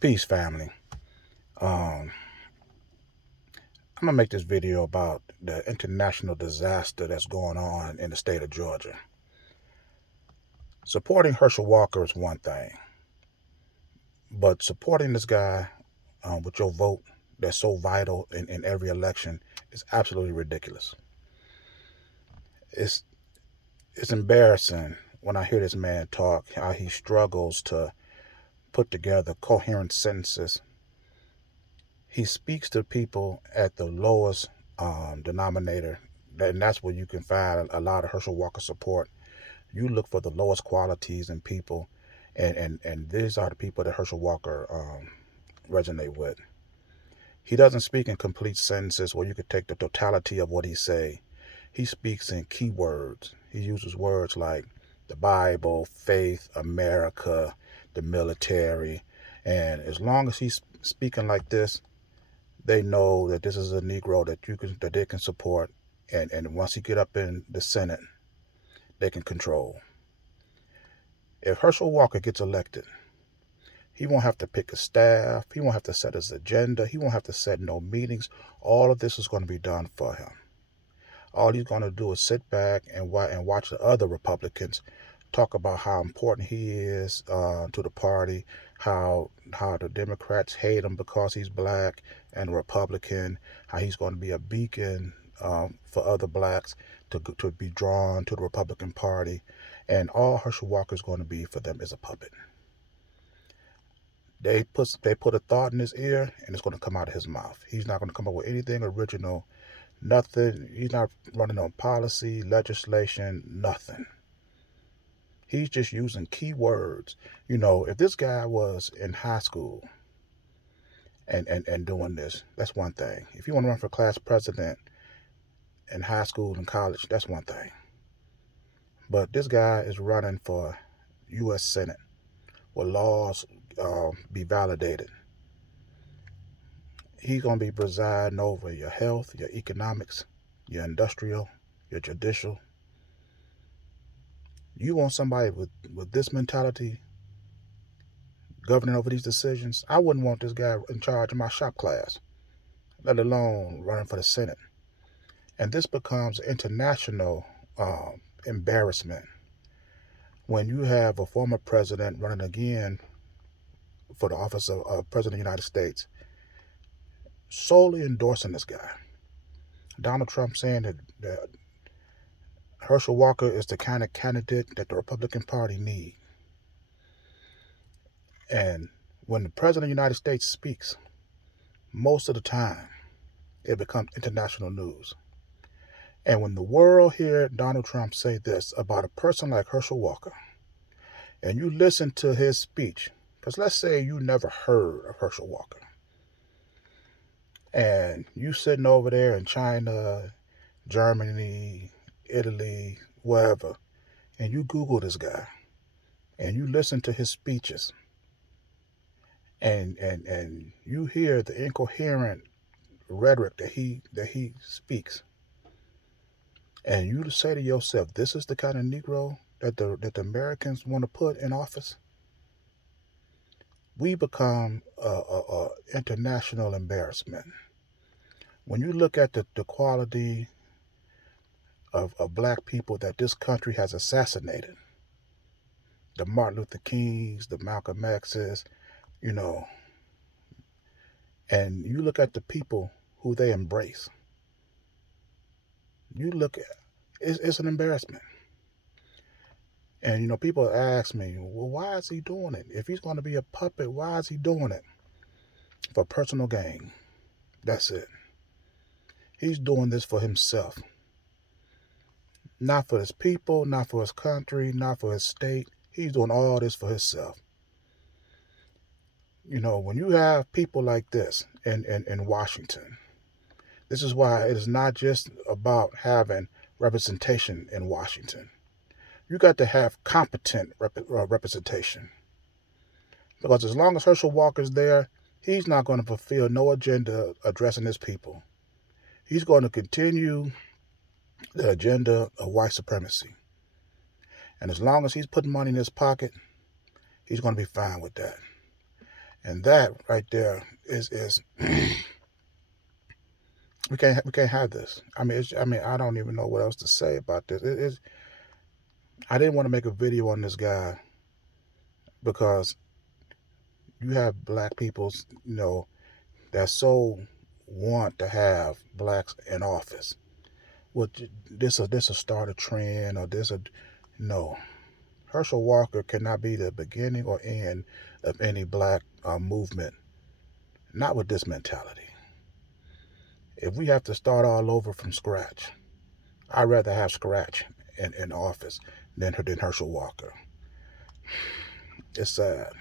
Peace, family. Um, I'm gonna make this video about the international disaster that's going on in the state of Georgia. Supporting Herschel Walker is one thing, but supporting this guy with your vote that's so vital in every election is absolutely ridiculous. It's it's embarrassing when I hear this man talk, how he struggles to put together coherent sentences. He speaks to people at the lowest denominator, and that's where you can find a lot of Herschel Walker support. You look for the lowest qualities in people, and these are the people that Herschel Walker resonate with. He doesn't speak in complete sentences where you could take the totality of what he say. He speaks in key words. He uses words like the Bible, faith, America, the military, and as long as he's speaking like this, they know that this is a Negro that they can support, and once he get up in the Senate, they can control. If Herschel Walker gets elected, he won't have to pick a staff. He won't have to set his agenda. He won't have to set no meetings. All of this is going to be done for him. All he's going to do is sit back and watch the other Republicans talk about how important he is to the party, how the Democrats hate him because he's black and Republican, how he's going to be a beacon for other blacks to be drawn to the Republican Party, and all Herschel Walker is going to be for them is a puppet. They put a thought in his ear, and it's going to come out of his mouth. He's not going to come up with anything original, nothing. He's not running on policy, legislation, nothing. He's just using key words. If this guy was in high school and doing this, that's one thing. If you want to run for class president in high school and college, that's one thing. But this guy is running for U.S. Senate, where laws be validated. He's going to be presiding over your health, your economics, your industrial, your judicial. You want somebody with this mentality governing over these decisions? I wouldn't want this guy in charge of my shop class, let alone running for the Senate. And this becomes international embarrassment when you have a former president running again for the office of President of the United States, solely endorsing this guy. Donald Trump saying that Herschel Walker is the kind of candidate that the Republican Party need. And when the President of the United States speaks, most of the time, it becomes international news. And when the world hear Donald Trump say this about a person like Herschel Walker, and you listen to his speech, because let's say you never heard of Herschel Walker, and you sitting over there in China, Germany, Italy, wherever, and you Google this guy, and you listen to his speeches, and you hear the incoherent rhetoric that he speaks, and you say to yourself, this is the kind of Negro that the Americans want to put in office, we become a international embarrassment. When you look at the quality of black people that this country has assassinated, the Martin Luther Kings, the Malcolm X's, and you look at the people who they embrace, you look at it's an embarrassment. And people ask me, well, why is he doing it? If he's going to be a puppet, why is he doing it? For personal gain. That's it. He's doing this for himself. Not for his people, not for his country, not for his state. He's doing all this for himself. When you have people like this in Washington, this is why it is not just about having representation in Washington. You got to have competent representation. Because as long as Herschel Walker's there, he's not going to fulfill no agenda addressing his people. He's going to continue the agenda of white supremacy. And as long as he's putting money in his pocket, he's going to be fine with that. And that right there is we can't have this. I mean I don't even know what else to say about this. I didn't want to make a video on this guy because you have black people's, that so want to have blacks in office. Well, this will start a trend, or this a no. Herschel Walker cannot be the beginning or end of any black movement. Not with this mentality. If we have to start all over from scratch, I'd rather have scratch in office than Herschel Walker. It's sad.